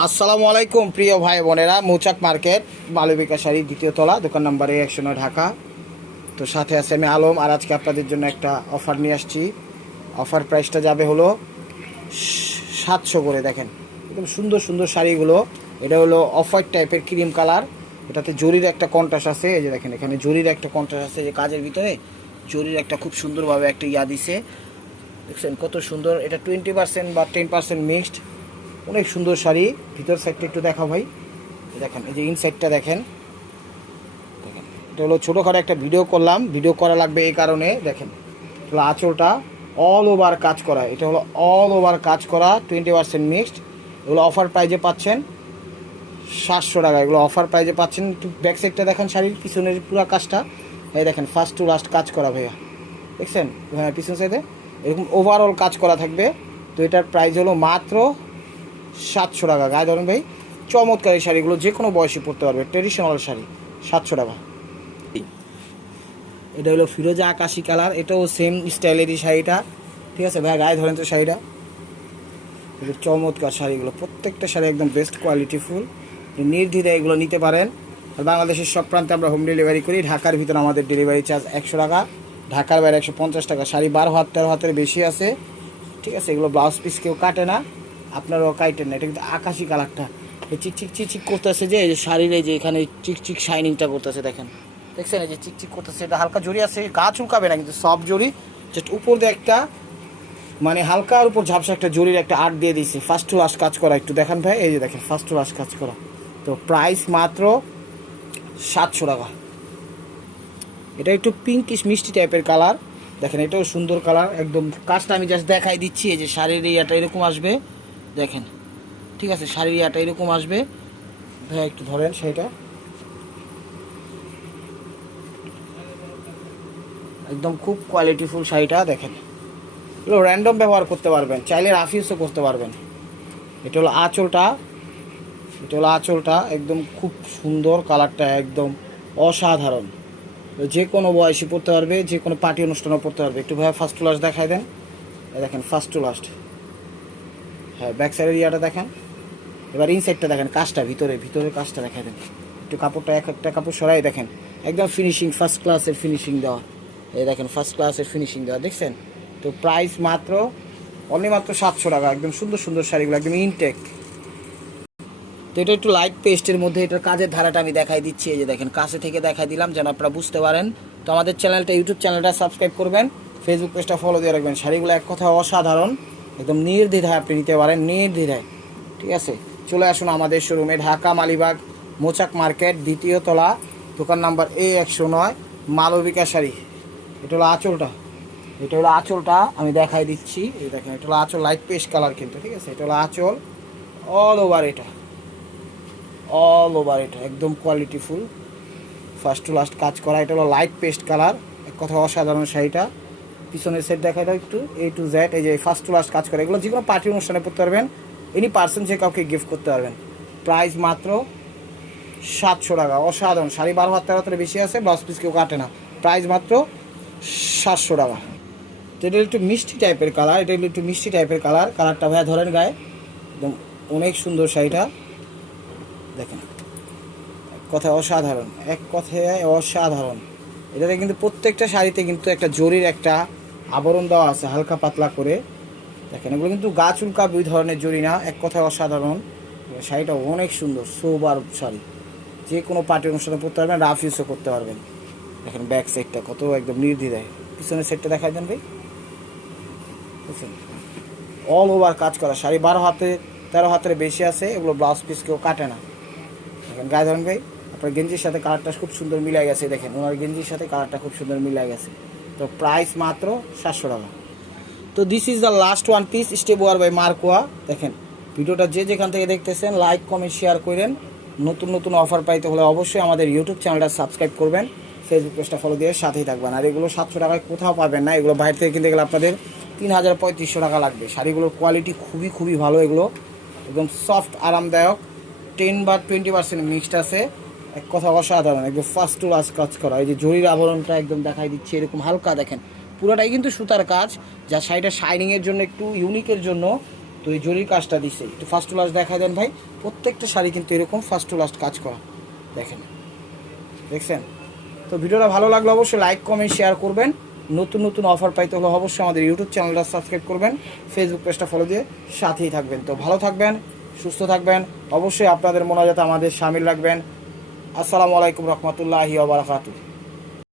আসসালামু আলাইকুম প্রিয় ভাই বোনেরা, মৌচাক মার্কেট মালবিকা শাড়ি দ্বিতীয় তলা, দোকান নাম্বার A109 ঢাকা। তো সাথে আছে আমি আলম, আর আজকে আপনাদের জন্য একটা অফার নিয়ে আসছি। অফার প্রাইসটা যাবে হলো 700 করে। দেখেন একদম সুন্দর সুন্দর শাড়িগুলো। এটা হলো অফ হোয়াইট টাইপের ক্রিম কালার, এটাতে জরির একটা কন্ট্রাস্ট আছে। এই যে দেখেন এখানে জরির একটা কন্ট্রাস্ট আছে, যে কাজের ভিতরে জরির একটা খুব সুন্দরভাবে একটা ইয়া দিছে। দেখছেন কত সুন্দর। এটা 20% বা 10% মিক্সড, অনেক সুন্দর শাড়ি। ভিতর সাইডটা একটু দেখা ভাই, দেখেন এই যে ইনসাইডটা দেখেন। দেখেন এটা হলো ছোটোখাটো একটা ভিডিও করলাম, ভিডিও করা লাগবে এই কারণে। দেখেন হলো আঁচলটা অল ওভার কাজ করা, এটা হলো অল ওভার কাজ করা 20% মিক্সড। এগুলো অফার প্রাইজে পাচ্ছেন 700 টাকা। এগুলো অফার প্রাইজে পাচ্ছেন। একটু ব্যাক সাইডটা দেখেন, শাড়ির পিছনের পুরো কাজটা এই দেখেন, ফার্স্ট টু লাস্ট কাজ করা ভাইয়া, দেখছেন? হ্যাঁ, পিছন সাইডে এরকম ওভারঅল কাজ করা থাকবে। তো এটার প্রাইস হলো মাত্র 700 টাকা। গায়ে ধরেন ভাই, চমৎকার এই শাড়িগুলো যে কোনো বয়সে পরতে পারবে, ট্রেডিশনাল শাড়ি 700 টাকা। এটা হলো ফিরোজা আকাশি কালার, এটাও সেম স্টাইলেরই শাড়িটা, ঠিক আছে ভাই? গায়ে ধরেন তো শাড়িটা, এগুলো চমৎকার শাড়িগুলো, প্রত্যেকটা শাড়ি একদম বেস্ট কোয়ালিটি ফুল। নির্দ্বিধায় এগুলো নিতে পারেন। আর বাংলাদেশের সব প্রান্তে আমরা হোম ডেলিভারি করি। ঢাকার ভিতরে আমাদের ডেলিভারি চার্জ 100 টাকা, ঢাকার বাইরে 150 টাকা। শাড়ি 12 হাত 13 হাতের বেশি আছে, ঠিক আছে? এগুলো ব্লাউজ পিস কেউ কাটে না, আপনারাও কাটেন না। এটা কিন্তু আকাশি কালারটা, এই চিকচিক চিকচিক করতেছে, যে এই যে শাড়ির এই যে এখানে চিকচিক শাইনিংটা করতেছে, দেখেন দেখছেন? এই যে চিকচিক করতেছে, এটা হালকা জড়ি আছে, গা চুলকাবে না কিন্তু, সব জড়ি। জাস্ট উপর দিয়ে একটা মানে হালকার উপর ঝাপসা একটা জরির একটা আর্ট দিয়ে দিয়েছি। ফার্স্ট টু লাস্ট কাজ করা, একটু দেখান ভাই। এই যে দেখেন ফার্স্ট টু লাস্ট কাজ করা। তো প্রাইস মাত্র 700 টাকা। এটা একটু পিঙ্কিশ মিষ্টি টাইপের কালার, দেখেন এটাও সুন্দর কালার একদম। কাজটা আমি জাস্ট দেখাই দিচ্ছি। এই যে শাড়ির ইয়াটা এরকম আসবে, দেখেন, ঠিক আছে? শাড়ির ইয়াটা এরকম আসবে ভাই, একটু ধরেন সেটা, একদম খুব কোয়ালিটিফুল শাড়িটা। দেখেন এগুলো র্যান্ডম ব্যবহার করতে পারবেন, চাইলে রাফ ইউজও করতে পারবেন। এটা হলো আঁচলটা, এটা হলো আঁচলটা, একদম খুব সুন্দর কালারটা, একদম অসাধারণ। যে কোনো বয়সী পড়তে পারবে, যে কোনো পার্টি অনুষ্ঠানও পড়তে পারবে। একটু ভাইয়া ফার্স্ট টু লাস্ট দেখাই দেন। দেখেন ফার্স্ট টু লাস্ট, হ্যাঁ ব্যাক সাইডের ইয়াটা দেখেন। এবার ইনসাইডটা দেখেন, কাজটা ভিতরে ভিতরের কাজটা দেখাই দেন। একটু কাপড়টা এক একটা কাপড় সরাই দেখেন, একদম ফিনিশিং ফার্স্ট ক্লাসের ফিনিশিং দেওয়া। এই দেখেন ফার্স্ট ক্লাসের ফিনিশিং দেওয়া, দেখছেন? তো প্রাইস মাত্র অনলি মাত্র 700 টাকা। একদম সুন্দর সুন্দর শাড়িগুলো, একদম ইনটেক। তো এটা একটু লাইট পেস্টের মধ্যে, এটার কাজের ধারাটা আমি দেখাই দিচ্ছি। এই যে দেখেন, কাছে থেকে দেখাই দিলাম যেন আপনারা বুঝতে পারেন। তো আমাদের চ্যানেলটা, ইউটিউব চ্যানেলটা সাবস্ক্রাইব করবেন, ফেসবুক পেজটা ফলো দিয়ে রাখবেন। শাড়িগুলো এক কথা অসাধারণ, একদম নির্দ্বিধায় আপনি নিতে পারেন, নির্দ্বিধায়, ঠিক আছে? চলে আসুন আমাদের শোরুমে, ঢাকা মালিবাগ মোচাক মার্কেট দ্বিতীয় তলা, দোকান নাম্বার A109, মালবিকা শাড়ি। এটা হলো আঁচলটা, এটা হলো আঁচলটা আমি দেখাই দিচ্ছি। এই দেখেন এটা হলো আঁচল, লাইট পেস্ট কালার কিন্তু, ঠিক আছে? এটা হলো আঁচল অল ওভার, এটা অল ওভার, এটা একদম কোয়ালিটিফুল ফার্স্ট টু লাস্ট কাজ করা। এটা হলো লাইট পেস্ট কালার, এক কথা অসাধারণ শাড়িটা। পিছনের সেট দেখা দাও একটু, A to Z। এই যে ফার্স্ট টু লাস্ট কাজ করে, এগুলো যে কোনো পার্টি অনুষ্ঠানে পড়তে পারবেন, এনি পার্সন যে কাউকে গিফট করতে পারবেন। প্রাইস মাত্র 700 টাকা। অসাধারণ শাড়ি, 12 হাত 13 হাতের বেশি আছে, ব্লাউজ পিস কেউ কাটে না। প্রাইস মাত্র 700 টাকা। তো এটা একটু মিষ্টি টাইপের কালার, এটা একটু মিষ্টি টাইপের কালার। কালারটা ভাইয়া ধরেন গায়ে, একদম অনেক সুন্দর শাড়িটা, দেখেন কথায় অসাধারণ, এক কথায় অসাধারণ। এটাতে কিন্তু প্রত্যেকটা শাড়িতে কিন্তু একটা জরির একটা আবরণ দেওয়া আছে, হালকা পাতলা করে। দেখেন এগুলো কিন্তু গা চুলকা দুই ধরনের জরি না, এক কথায় অসাধারণ। শাড়িটা অনেক সুন্দর, সোবার শাড়ি, যে কোনো পার্টি অনুষ্ঠানে পরতে পারবেন, রাফ ইউজও করতে পারবেন। দেখেন ব্যাক সাইডটা কত একদম নির্দ্বিধায়। পিছনের সাইডটা দেখাই দেন ভাই, বুঝছেন? অল ওভার কাজ করা শাড়ি, 12 হাতে 13 হাতের বেশি আছে। এগুলো ব্লাউজ পিস কেউ কাটে না। দেখেন গায়ে ধরেন ভাই, আপনার গেঞ্জির সাথে কালারটা খুব সুন্দর মিলে গেছে। দেখেন ওনার গেঞ্জির সাথে কালারটা খুব সুন্দর মিলে গেছে। তো প্রাইস মাত্র 700 টাকা। তো this is the last one piece, step war by মার্কোয়া। দেখেন ভিডিওটা যে যেখান থেকে দেখতেছেন, লাইক কমেন্ট শেয়ার করেন। নতুন নতুন অফার পাইতে হলে অবশ্যই আমাদের ইউটিউব চ্যানেলটা সাবস্ক্রাইব করবেন, ফেসবুক পেজটা ফলো দিয়ে সাথেই থাকবেন। আর এগুলো 700 টাকায় কোথাও পাবেন না, এগুলো বাইরে থেকে কিনতে গেলে আপনাদের 3500 টাকা লাগবে। শাড়িগুলোর কোয়ালিটি খুবই খুবই ভালো, এগুলো একদম সফট আরামদায়ক, 10 বা 20% মিক্সড আছে, এক কথা অসাধারণ, একদম ফার্স্ট টু লাস্ট কাজ করা। এই যে জরির আবরণটা একদম দেখাই দিচ্ছি, এরকম হালকা দেখেন, পুরোটাই কিন্তু সুতার কাজ, যা শাড়িটা শাইনিংয়ের জন্য, একটু ইউনিকের জন্য তো এই জরির কাজটা দিছে, একটু ফার্স্ট টু লাস্ট দেখাই দেন ভাই। প্রত্যেকটা শাড়ি কিন্তু এরকম ফার্স্ট টু লাস্ট কাজ করা, দেখেন, দেখছেন? তো ভিডিওটা ভালো লাগলে অবশ্যই লাইক কমেন্ট শেয়ার করবেন। নতুন নতুন অফার পাইতে হলে অবশ্যই আমাদের ইউটিউব চ্যানেলটা সাবস্ক্রাইব করবেন, ফেসবুক পেজটা ফলো দিয়ে সাথেই থাকবেন। তো ভালো থাকবেন, সুস্থ থাকবেন, অবশ্যই আপনাদের মোনাজাতে আমাদের শামিল রাখবেন। আসসালামু আলাইকুম রহমতুল্লাহি ওয়া বারাকাতুহু।